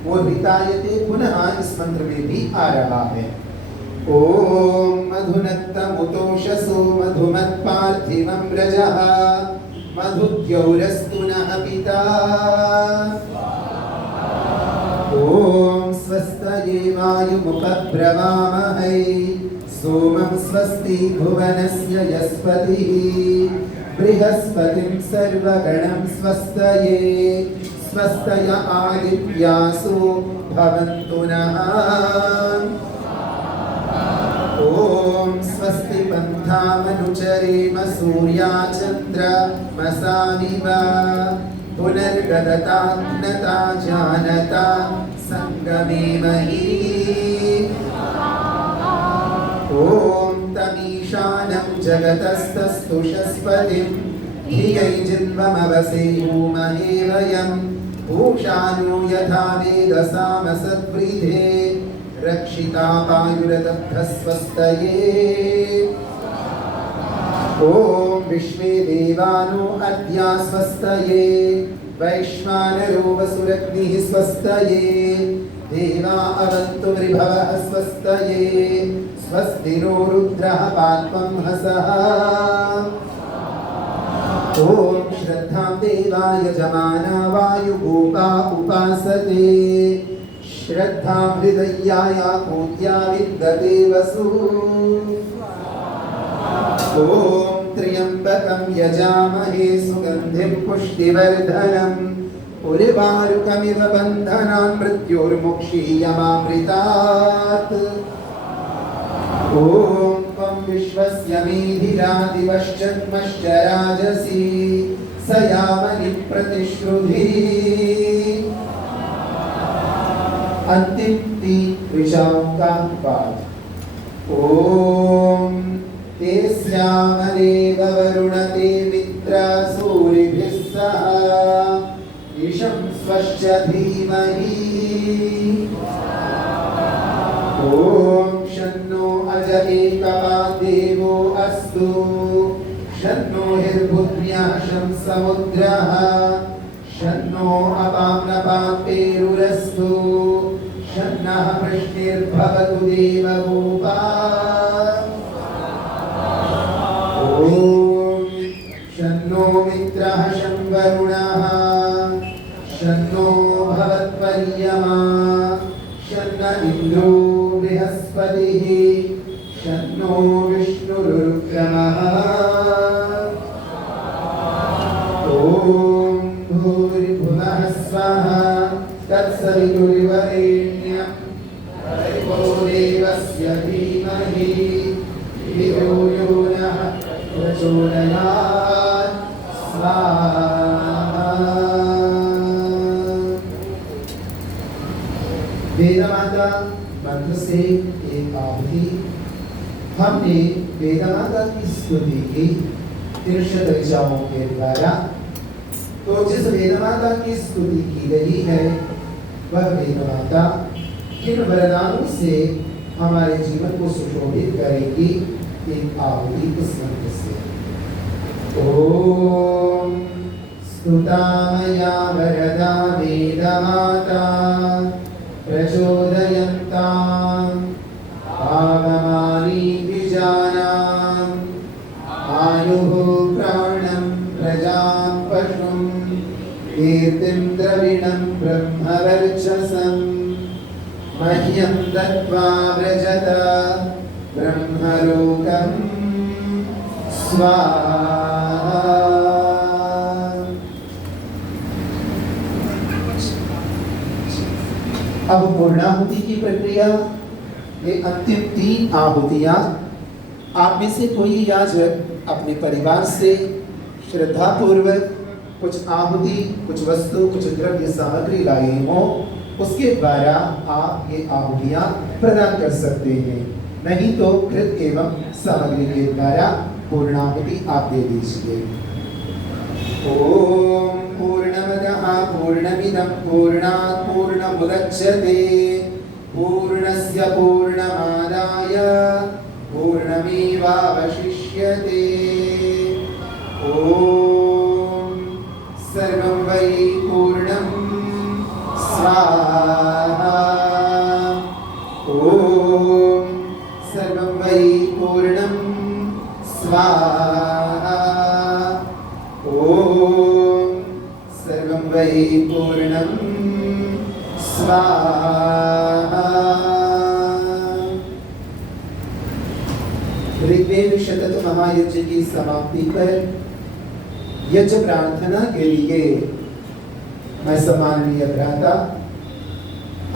वो रितायते पुनः इस मंत्र में भी आ रहा है। ॐ मधुनक्तमुतोषसो मधुमत्पार्थिवं रजः मधुद्यौरस्तु नः पिता। ॐ स्वस्तये वायुमुपब्रवामहै सोमं स्वस्ति भुवनस्य यस्पतिः बृहस्पतिं सर्वगणं स्वस्तये स्वस्तय आदित्यासो भवन्तु नः। ॐ स्वस्ति पन्थामनुचरेम सूर्याचन्द्रमसामिव पुनर्गदता ज्ञता जानता संगमे मही। ॐ तमीशानं जगतस्तस्तुषस्पतिं धियै जिन्वमवसेयुमहे वयं पूषानो यथा वेदसामसद्वृधे रक्षिता पायुरदब्धस्वस्तये। ॐ विश्वे देवानो अद्या स्वस्तये वैश्वानरो वसुरग्निः स्वस्तये देवा अवन्तु मृभवः स्वस्तये स्वस्ति नो रुद्रः पात्वं हसः। ॐ श्रद्धां देवाय जमाना वायुभूता उपासते श्रद्धां हृदयाया पूज्या विद्यते वसु। ॐ त्र्यम्बकं यजामहे सुगन्धिं पुष्टिवर्धनम् उर्वारुकमिव बन्धनान् मृत्योर्मुक्षीयमामृतात्। ॐ त्वं विश्वस्य मेधिरादिवश्चत्मश्च राजसी स यामनि प्रतिश्रुधिः। अंतिम 3 ऋचाओं का पाठ। ॐ ते श्यामदेव वरुणते मित्रा सूरिभिः सह इषं स्वश्च धीमहि। ॐ शन्नो अज एकपादेवो अस्तु शन्नो हिर्भुद्र्यः शं समुद्रः शन्नो अपाम्नपापेरुरस्तु शन्नः वृष्टिर्भवतु देवभूपा। ॐ शन्नो मित्रः शं वरुणः शन्नो भवत्वर्यमा शन्न इन्द्रो बृहस्पतिः शन्नो विष्णुरुक्रमः। ॐ भूर्भुवः स्वः तत्सवितुर्वरेण्यं भर्गो देवस्य धीमहि धियो यो नः प्रचोदयात् स्वाहा। वेदमाता मंत्र से एक आहुति। हमने वेदमाता की स्तुति की 63 ऋचाओं के द्वारा। तो जिस वेदमाता की स्तुति की गई है वह वेदमाता किन वरदानों से हमारे जीवन को सुशोभित करेगी, एक आहुति इस मंत्र से। ओम स्तुता मया वरदा वेदमाता प्रचोदयन्ताम् आगमानि द्विजानाम् आयुः प्राणं प्रजां पशुं कीर्तिं द्रविणं ब्रह्मवर्चसं मह्यं दत्त्वा व्रजत ब्रह्मलोकं स्वाहा। अब पूर्णाहुति की प्रक्रिया, ये अंतिम 3 आहुतियां आप में से कोई याजक अपने परिवार से श्रद्धा पूर्वक कुछ आहुति, कुछ वस्तु, कुछ द्रव्य सामग्री लाए हो, उसके द्वारा आप ये आहुतियां प्रदान कर सकते हैं। नहीं तो कृत एवं सामग्री के द्वारा पूर्णाहुति आप दे दीजिए। ओम पूर्णमदः पूर्णमिदं पूर्णात् पूर्णमुदच्यते पूर्णस्य पूर्णमादाय पूर्णमेवावशिष्यते। ओम सर्वं वै पूर्णं स्वाहा। ओम ओम सर्वं वै पूर्णं स्वाहा। ऋग्वेद शतक महायज्ञ की समाप्ति पर यज्ञ प्रार्थना के लिए मैं सम्माननीय भ्राता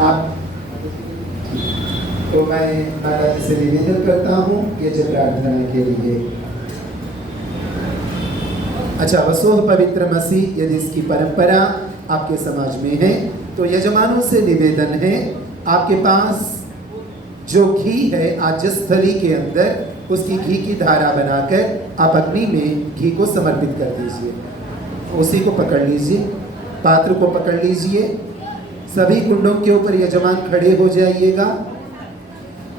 आप तो मैं माता जी से निवेदन करता हूँ यज्ञ प्रार्थना के लिए। अच्छा, वसोह पवित्रमसि यदि इसकी परंपरा आपके समाज में है तो यजमानों से निवेदन है, आपके पास जो घी है आज स्थली के अंदर उसकी घी की धारा बनाकर आप अग्नि में घी को समर्पित कर दीजिए। उसी को पकड़ लीजिए, पात्र को पकड़ लीजिए, सभी कुंडों के ऊपर यजमान खड़े हो जाइएगा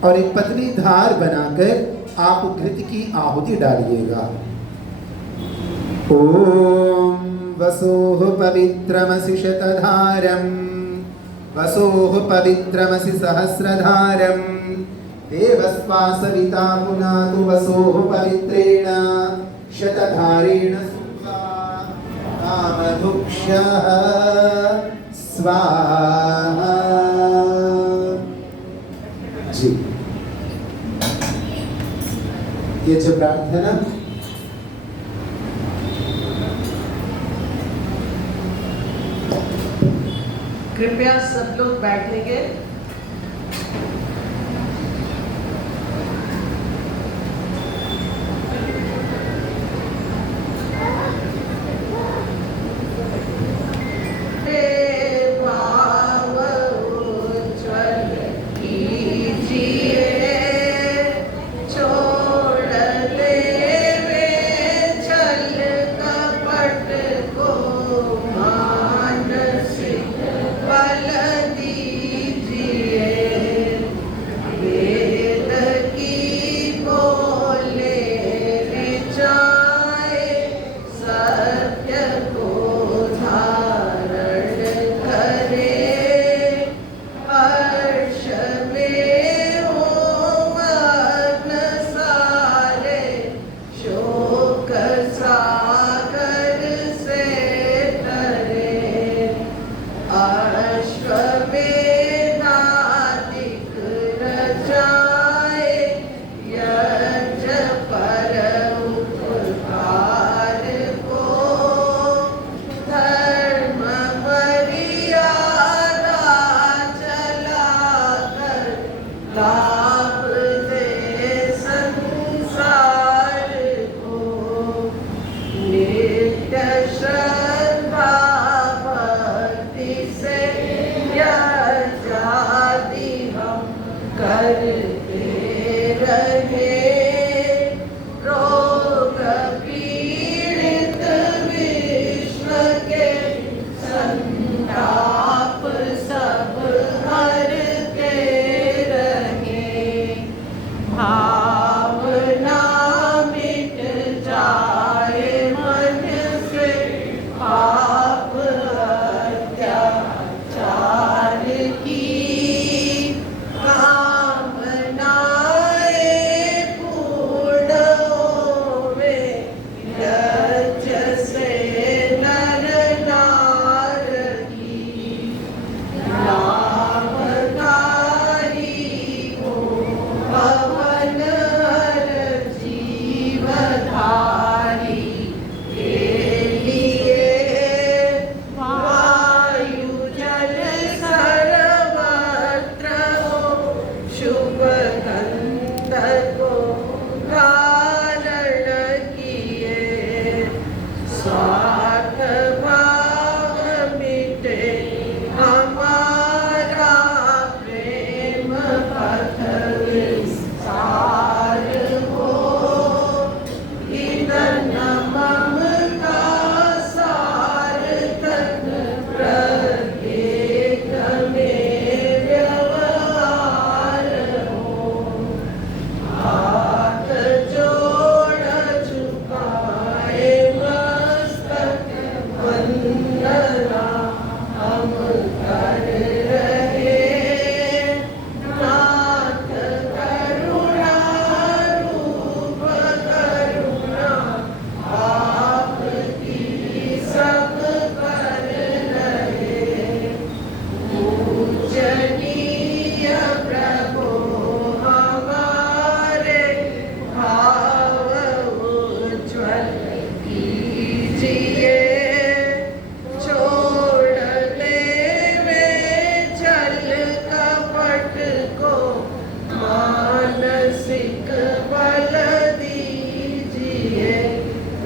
और एक पतली धार बनाकर आप घृत की आहुति डालिएगा। ओम वसोः पवित्रमसि शतधारं वसोः पवित्रमसि सहस्रधारं देवस्वा सविता पुनातु वसोः पवित्रेण शतधारेण सुवा कामधुक्षः स्वाहा। जी, ये जो प्रार्थना कृपया सब लोग बैठेंगे।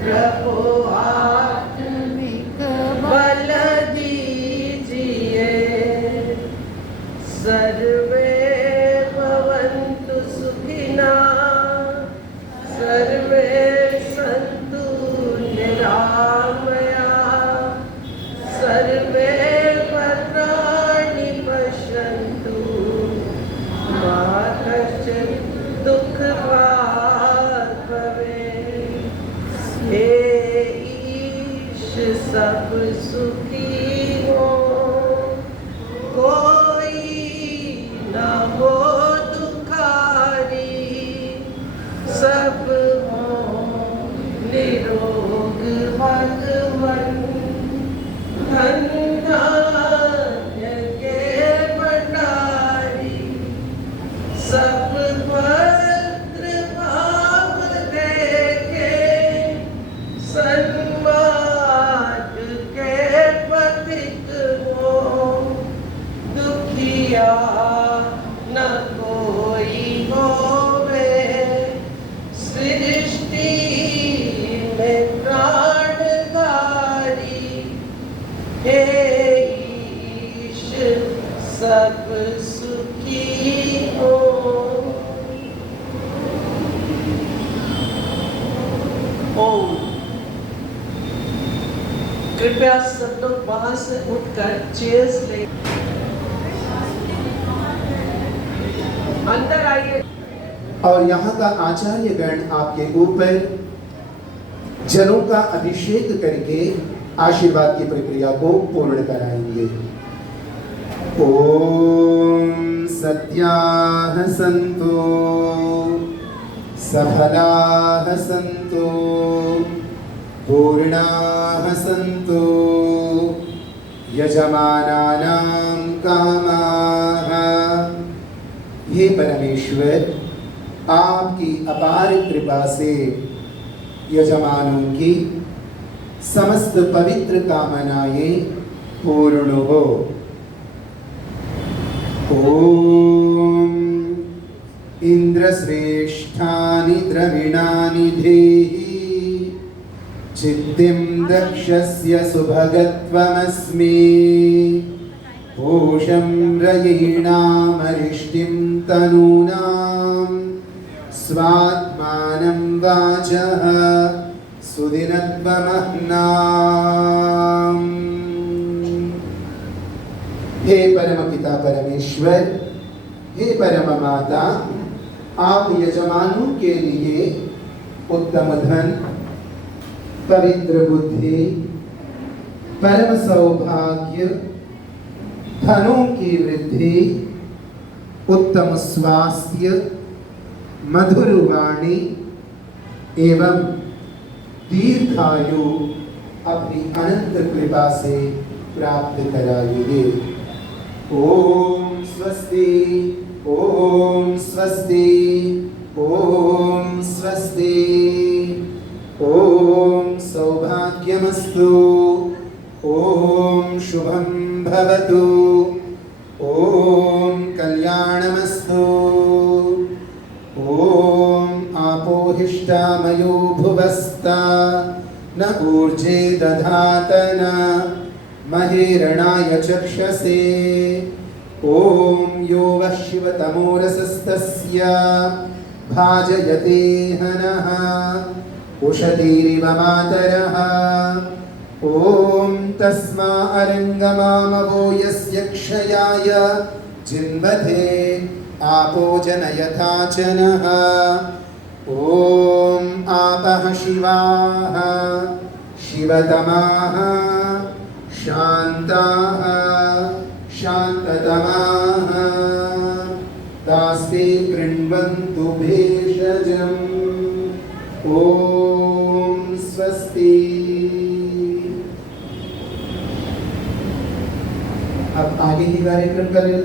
प्रभु आत्मिक बल दीजिए। सर्वे भवन्तु सुखिनः, सर्वे सन्तु निरामयाः, सर्वे भद्राणि पश्यन्तु, मा कश्चित् दुःखभाग् भवेत्। हे ईश सब सुखी हो, कोई न हो दुखारी, सब हो निरोग भगवन। धन धान्य के भंडारी, सब भद्र भाव देखे, सन्मार्ग के पथिक हो। दुखिया न कोई होवे, सृष्टि में प्राणधारी। हे ईश सब सुखी हो। ओम। कृपया सब लोग वहां से उठकर चेयर्स ले अंदर आइए। और यहाँ का आचार्यगण आपके ऊपर जलों का अभिषेक करके आशीर्वाद की प्रक्रिया को पूर्ण कराएंगे। ओम सत्याः सन्तु, सफलाः सन्तु, पूर्णाः सन्तु, यजमानानां कामाः। हे परमेश्वर, आपकी अपार कृपा से यजमानों की समस्त पवित्र कामनाएं पूर्ण हो। ओम इंद्रश्रेष्ठानि द्रविणानि धेहि, चित्तिं दक्षस्य सुभगत्वमस्मि। पूषं रयीणामरिष्टिं तनूनां, स्वात्मानं वाचः सुदिनत्वमह्नाम्। हे परम पिता परमेश्वर, हे परम माता, आप यजमानों के लिए उत्तम धन, पवित्र बुद्धि, परम सौभाग्य, धनों की वृद्धि, उत्तम स्वास्थ्य, मधुर वाणी एवं दीर्घायु अपनी अनंत कृपा से प्राप्त कराइए। ओम स्वस्ति, ओम स्वस्ति, ओम स्वस्ति। ओम सौभाग्यमस्तु, ओम शुभं भवतु, ओम कल्याणमस्तु। ओम आपोहिष्टामयो भुवस्ता, न ऊर्जे दधात न महेरणाय चक्षसे। ओम यो वः शिवतमोरसस्तस्य भाजयते हनः, उषतीरिव मातरः। ओम तस्मा अरङ्गमामवो यस्य क्षयाय जिन्मथे आपो जनयथा च नः। ओम आपः शिवाः शिवतमाः, शान्ताः शान्ततमाः, तास्ते कृण्वन्तु भेषजम्। ओम स्वस्ति। अब आगे की कार्यक्रम करें।